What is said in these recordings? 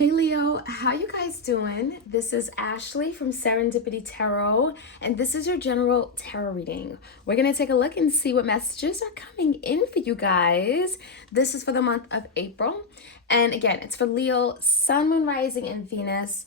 Hey Leo, how you guys doing? This is Ashley from Serendipity Tarot, and this is your general tarot reading. We're going to take a look and see what messages are coming in for you guys. This is for the month of April, and again, it's for Leo, Sun, Moon, Rising, and Venus.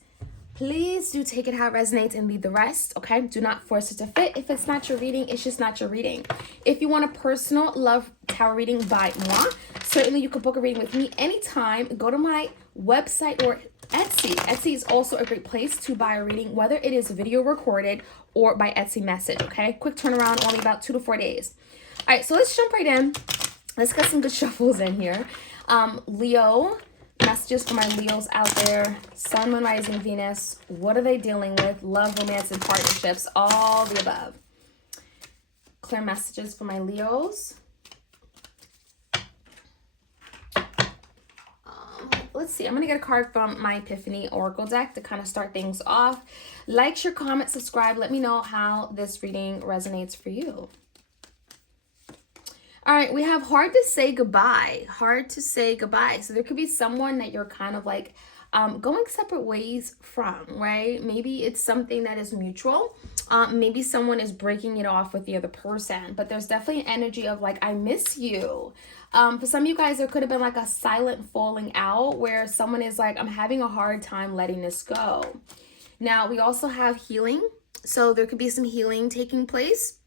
Please do take it how it resonates and leave the rest, okay? Do not force it to fit. If it's not your reading, it's just not your reading. If you want a personal love tarot reading by moi, certainly you can book a reading with me anytime. Go to my website or Etsy. Etsy is also a great place to buy a reading, whether it is video recorded or by Etsy message, okay? Quick turnaround, only about 2 to 4 days. All right, so let's jump right in. Let's get some good shuffles in here. Leo, messages for my Leos out there. Sun, Moon, Rising, Venus. What are they dealing with? Love, romance, and partnerships. All the above. Clear messages for my Leos. Let's see. I'm going to get a card from my Epiphany Oracle deck to kind of start things off. Like, share, comment, subscribe. Let me know how this reading resonates for you. All right, we have hard to say goodbye. Hard to say goodbye. So there could be someone that you're kind of like going separate ways from, right? Maybe it's something that is mutual. Maybe someone is breaking it off with the other person, but there's definitely an energy of like, I miss you. For some of you guys, there could have been like a silent falling out where someone is like, I'm having a hard time letting this go. Now, we also have healing. So there could be some healing taking place.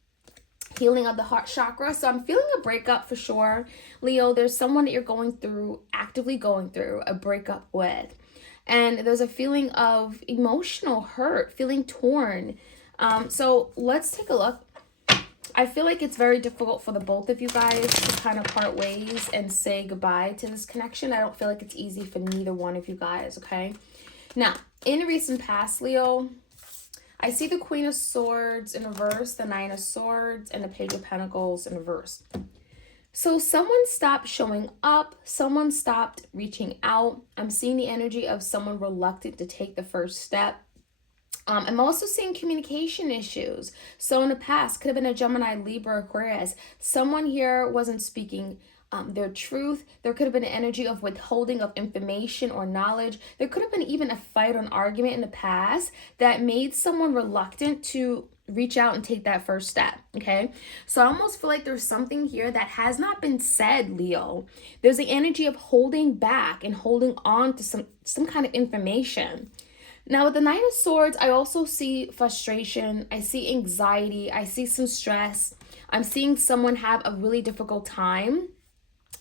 Healing of the heart chakra. So I'm feeling a breakup for sure. Leo, there's someone that you're going through, actively going through a breakup with. And there's a feeling of emotional hurt, feeling torn. So let's take a look. I feel like it's very difficult for the both of you guys to kind of part ways and say goodbye to this connection. I don't feel like it's easy for neither one of you guys, okay? Now, in recent past, Leo, I see the Queen of Swords in reverse, the Nine of Swords, and the Page of Pentacles in reverse. So someone stopped showing up. Someone stopped reaching out. I'm seeing the energy of someone reluctant to take the first step. I'm also seeing communication issues. So in the past, could have been a Gemini, Libra, Aquarius. Someone here wasn't speaking their truth. There could have been an energy of withholding of information or knowledge. There could have been even a fight or an argument in the past that made someone reluctant to reach out and take that first step, okay? So I almost feel like there's something here that has not been said, Leo. There's the energy of holding back and holding on to some kind of information. Now, with the Nine of Swords, I also see frustration. I see anxiety. I see some stress. I'm seeing someone have a really difficult time.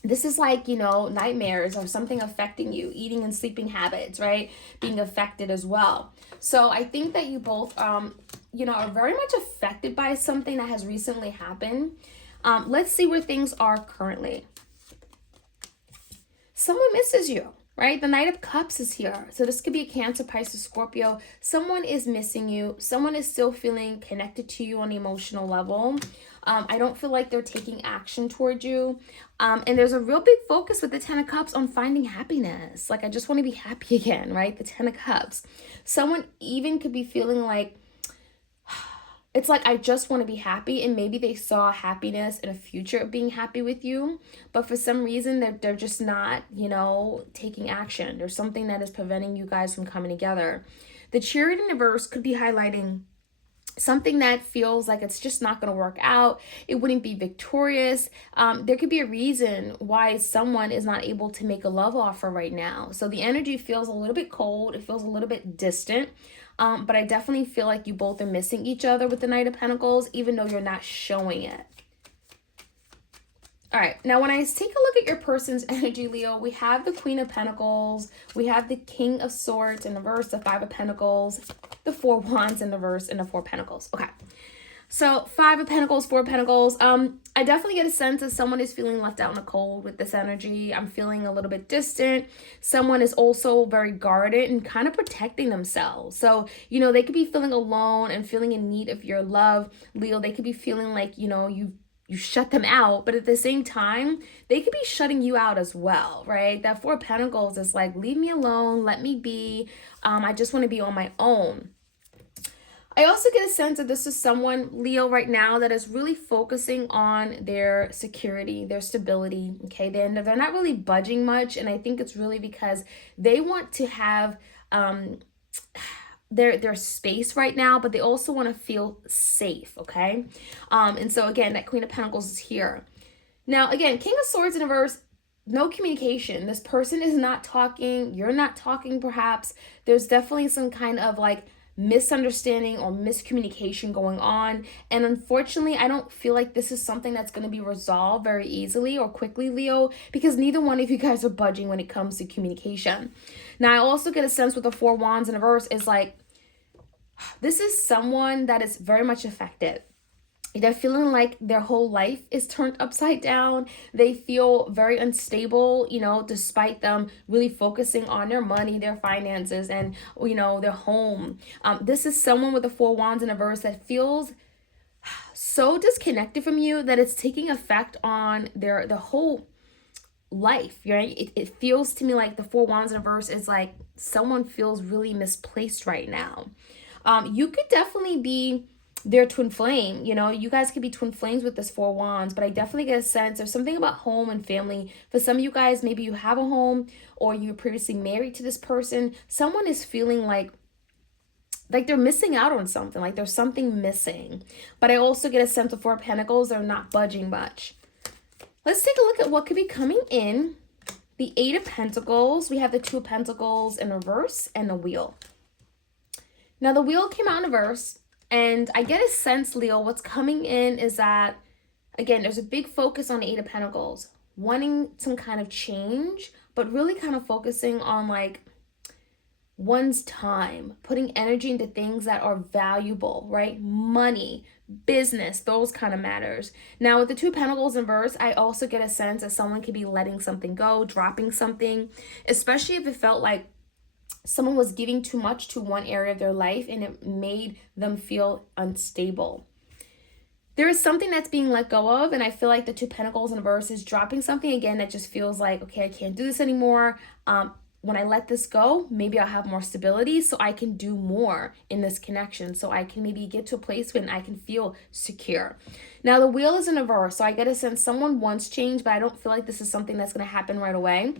This is like, you know, nightmares or something affecting you, eating and sleeping habits, right? Being affected as well. So I think that you both, you know, are very much affected by something that has recently happened. Let's see where things are currently. Someone misses you, right? The Knight of Cups is here. So this could be a Cancer, Pisces, Scorpio. Someone is missing you. Someone is still feeling connected to you on the emotional level. I don't feel like they're taking action toward you. And there's a real big focus with the Ten of Cups on finding happiness. Like, I just want to be happy again, right? The Ten of Cups. Someone even could be feeling like, it's like, I just want to be happy. And maybe they saw happiness in a future of being happy with you. But for some reason, they're just not, you know, taking action. There's something that is preventing you guys from coming together. The Chariot in the verse could be highlighting something that feels like it's just not going to work out. It wouldn't be victorious. There could be a reason why someone is not able to make a love offer right now. So the energy feels a little bit cold. It feels a little bit distant. But I definitely feel like you both are missing each other with the Knight of Pentacles, even though you're not showing it. All right, now when I take a look at your person's energy, Leo, we have the Queen of Pentacles, we have the King of Swords in reverse, the Five of Pentacles, the Four of Wands in reverse, and the Four of Pentacles. Okay, so Five of Pentacles, Four of Pentacles. I definitely get a sense that someone is feeling left out in the cold with this energy. I'm feeling a little bit distant. Someone is also very guarded and kind of protecting themselves. So, you know, they could be feeling alone and feeling in need of your love. Leo, they could be feeling like, you know, you shut them out, but at the same time, they could be shutting you out as well, right? That Four of Pentacles is like, leave me alone, let me be. I just want to be on my own. I also get a sense that this is someone, Leo, right now that is really focusing on their security, their stability. Okay, they're not really budging much, and I think it's really because they want to have their space right now, but they also want to feel safe. Okay, and so again, that Queen of Pentacles is here. Now, again, King of Swords in reverse. No communication. This person is not talking. You're not talking, perhaps. There's definitely some kind of like misunderstanding or miscommunication going on. And unfortunately, I don't feel like this is something that's going to be resolved very easily or quickly, Leo, because neither one of you guys are budging when it comes to communication. Now, I also get a sense with the Four Wands in reverse is like, this is someone that is very much affected. They're feeling like their whole life is turned upside down. They feel very unstable, despite them really focusing on their money, their finances, and, their home. This is someone with the Four Wands in reverse that feels so disconnected from you that it's taking effect on the whole life, right? It feels to me like the Four Wands in reverse is like someone feels really misplaced right now. You could definitely be their twin flame. You guys could be twin flames with this Four Wands, but I definitely get a sense of something about home and family. For some of you guys, maybe you have a home or you were previously married to this person. Someone is feeling like they're missing out on something, like there's something missing. But I also get a sense of Four of Pentacles, they're not budging much. Let's take a look at what could be coming in. The Eight of Pentacles, we have the Two of Pentacles in reverse, and the Wheel. Now the Wheel came out in reverse. And I get a sense, Leo, what's coming in is that, again, there's a big focus on the Eight of Pentacles, wanting some kind of change, but really kind of focusing on like one's time, putting energy into things that are valuable, right? Money, business, those kind of matters. Now with the Two of Pentacles in reverse, I also get a sense that someone could be letting something go, dropping something, especially if it felt like someone was giving too much to one area of their life and it made them feel unstable. There is something that's being let go of, and I feel like the Two of Pentacles in reverse is dropping something again that just feels like, okay, I can't do this anymore. When I let this go, maybe I'll have more stability so I can do more in this connection. So I can maybe get to a place when I can feel secure. Now the Wheel is in reverse, so I get a sense someone wants change, but I don't feel like this is something that's going to happen right away.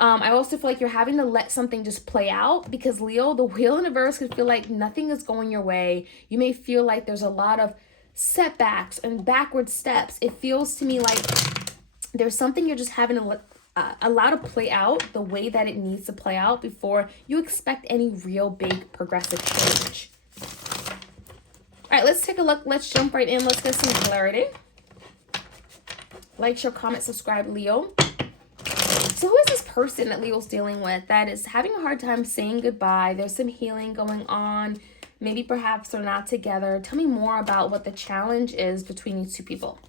I also feel like you're having to let something just play out because Leo, the Wheel in reverse could feel like nothing is going your way. You may feel like there's a lot of setbacks and backward steps. It feels to me like there's something you're just having to allow to play out the way that it needs to play out before you expect any real big progressive change. All right, let's take a look. Let's jump right in. Let's get some clarity. Like, share, comment, subscribe, Leo. So who is this person that Leo's dealing with that is having a hard time saying goodbye? There's some healing going on. Maybe perhaps they're not together. Tell me more about what the challenge is between these two people.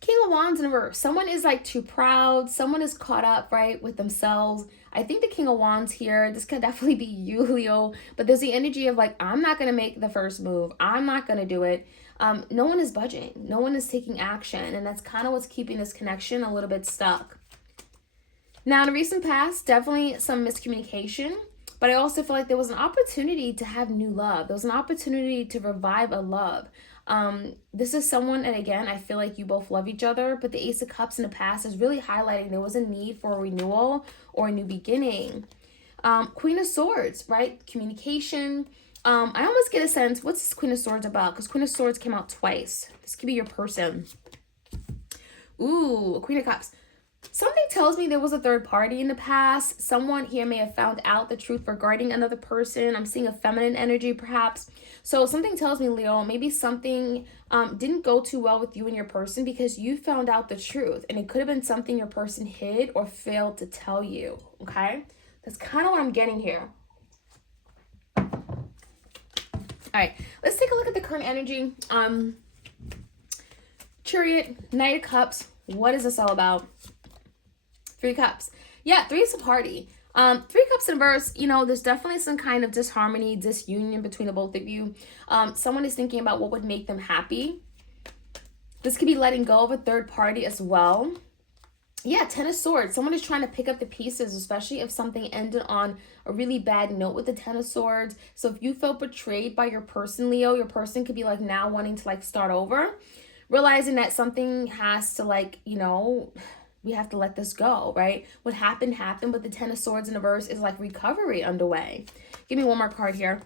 King of Wands in reverse. Someone is like too proud. Someone is caught up, right, with themselves. I think the King of Wands here, this could definitely be you, Leo. But there's the energy of like, I'm not going to make the first move. I'm not going to do it. No one is budging. No one is taking action. And that's kind of what's keeping this connection a little bit stuck. Now, in the recent past, definitely some miscommunication, but I also feel like there was an opportunity to have new love. There was an opportunity to revive a love. This is someone, and again, I feel like you both love each other, but the Ace of Cups in the past is really highlighting there was a need for a renewal or a new beginning. Queen of Swords, right? Communication. I almost get a sense, what's this Queen of Swords about? Because Queen of Swords came out twice. This could be your person. Ooh, Queen of Cups. Something tells me there was a third party in the past. Someone here may have found out the truth regarding another person. I'm seeing a feminine energy perhaps. So something tells me, Leo, maybe something didn't go too well with you and your person because you found out the truth. And it could have been something your person hid or failed to tell you, okay? That's kind of what I'm getting here. All right, let's take a look at the current energy. Chariot, Knight of Cups. What is this all about? Three Cups. Yeah, three is a party. Three Cups in reverse, there's definitely some kind of disharmony, disunion between the both of you. Someone is thinking about what would make them happy. This could be letting go of a third party as well. Yeah, Ten of Swords. Someone is trying to pick up the pieces, especially if something ended on a really bad note with the Ten of Swords. So if you felt betrayed by your person, Leo, your person could be like now wanting to like start over, realizing that something has to like, we have to let this go, right? What happened happened, but the Ten of Swords in the verse is like recovery underway. Give me one more card here.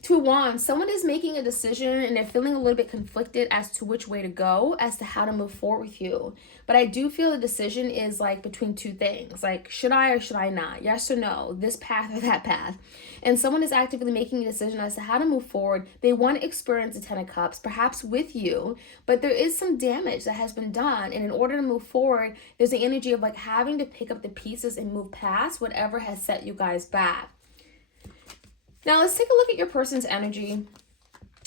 Two of Wands, someone is making a decision and they're feeling a little bit conflicted as to which way to go, as to how to move forward with you. But I do feel the decision is like between two things, like should I or should I not? Yes or no, this path or that path. And someone is actively making a decision as to how to move forward. They want to experience the Ten of Cups, perhaps with you, but there is some damage that has been done. And in order to move forward, there's the energy of like having to pick up the pieces and move past whatever has set you guys back. Now let's take a look at your person's energy.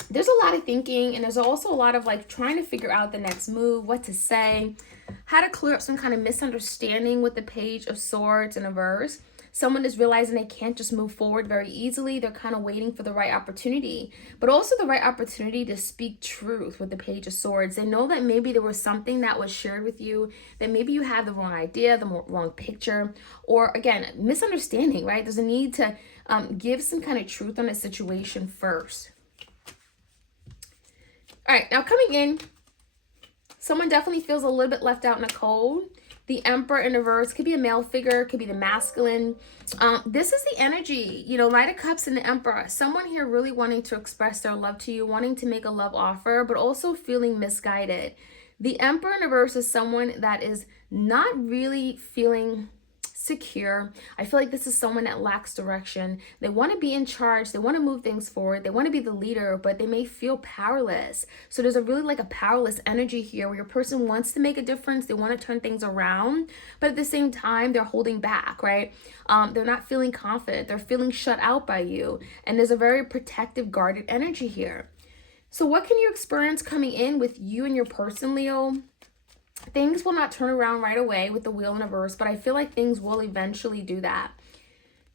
There's a lot of thinking, and there's also a lot of like trying to figure out the next move, what to say, how to clear up some kind of misunderstanding with the Page of Swords in a verse. Someone is realizing they can't just move forward very easily. They're kind of waiting for the right opportunity, but also the right opportunity to speak truth with the Page of Swords. They know that maybe there was something that was shared with you, that maybe you had the wrong idea, the wrong picture, or again, misunderstanding, right? There's a need to give some kind of truth on a situation first. All right, now coming in, someone definitely feels a little bit left out in the cold. The Emperor in reverse could be a male figure, could be the masculine. This is the energy, Knight of Cups and the Emperor. Someone here really wanting to express their love to you, wanting to make a love offer, but also feeling misguided. The Emperor in reverse is someone that is not really feeling secure. I feel like this is someone that lacks direction. They want to be in charge. They want to move things forward. They want to be the leader, but they may feel powerless. So there's a really like a powerless energy here where your person wants to make a difference. They want to turn things around, but at the same time, they're holding back, right? They're not feeling confident. They're feeling shut out by you. And there's a very protective, guarded energy here. So what can you experience coming in with you and your person, Leo? Things will not turn around right away with the Wheel in reverse, but I feel like things will eventually do that.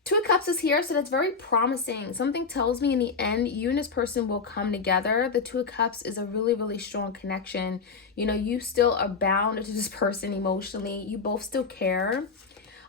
Two of Cups is here, so that's very promising. Something tells me in the end, you and this person will come together. The Two of Cups is a really, really strong connection. You still are bound to this person emotionally. You both still care.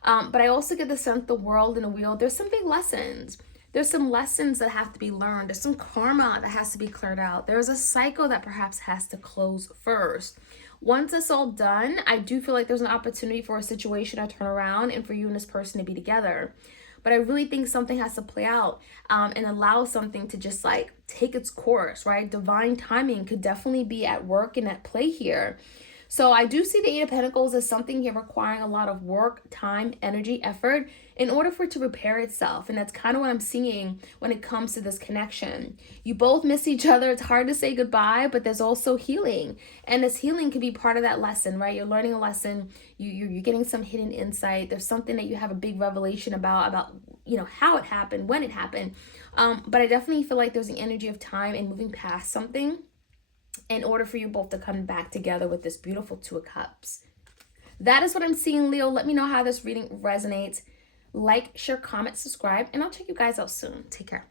But I also get the sense the world in a wheel, there's some big lessons. There's some lessons that have to be learned. There's some karma that has to be cleared out. There's a cycle that perhaps has to close first. Once it's all done, I do feel like there's an opportunity for a situation to turn around and for you and this person to be together. But I really think something has to play out and allow something to just like take its course, right? Divine timing could definitely be at work and at play here. So I do see the Eight of Pentacles as something here requiring a lot of work, time, energy, effort in order for it to repair itself. And that's kind of what I'm seeing when it comes to this connection. You both miss each other. It's hard to say goodbye, but there's also healing. And this healing could be part of that lesson, right? You're learning a lesson. You're getting some hidden insight. There's something that you have a big revelation about how it happened, when it happened. But I definitely feel like there's an energy of time and moving past something in order for you both to come back together with this beautiful Two of Cups. That is what I'm seeing, Leo. Let me know how this reading resonates. Like, share, comment, subscribe, and I'll check you guys out soon. Take care.